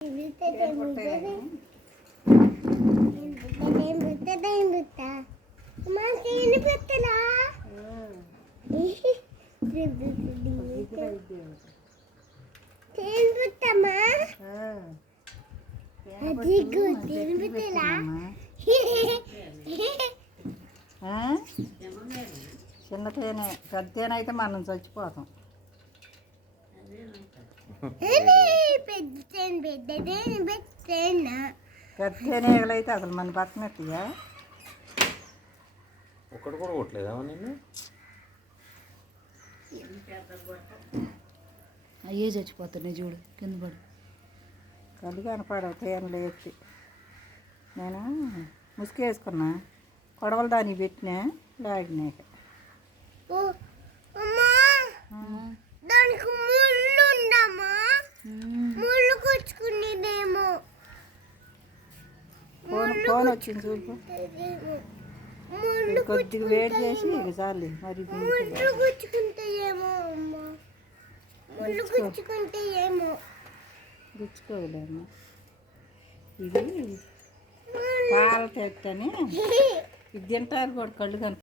చిన్న తేనె పెద్ద తేనె అయితే మనం చచ్చిపోతాం. పెద్ద తేనెగలు అయితే అసలు మన బతకనట్టుగా ఒక్కడు కూడా కొట్టలేదా నేను? అయ్యే చచ్చిపోతున్నాయి చూడు కింద పడి. కళ్ళు కనపడవు తేనెలు ఎత్తి. నేను ముసుగేసుకున్నా కొడవలు దానికి పెట్టినా లాగినాక. దానికి ముళ్ళు ఉండమ్మా, ముళ్ళు కూర్చుకునేదేమో. ఫోన్ వచ్చింది చూపు. కొద్దిగా వేడి చేసి చాలు మరి ముళ్ళు గుచ్చుకుంటాయేమో అమ్మా, ముళ్ళు గుచ్చుకుంటాయేమో. గుచ్చుకోలేమ్మా. ఇది పాల తెట్టని ఇది తింటారు కూడా కళ్ళు కనుక.